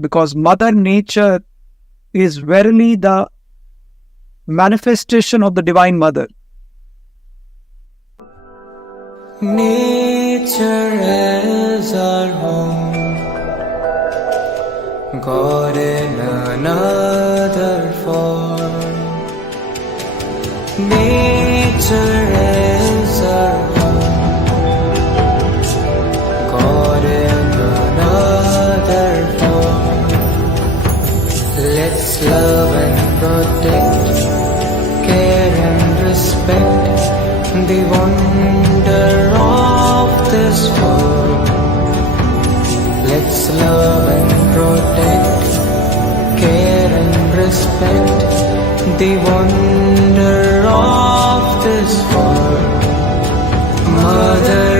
because Mother Nature is verily the manifestation of the Divine Mother. Nature is our home, God in another form. Nature is our home, God in another form. Let's love and protect, care and respect the wonder of this world. Let's love and protect, care and respect the wonder of this world. Mother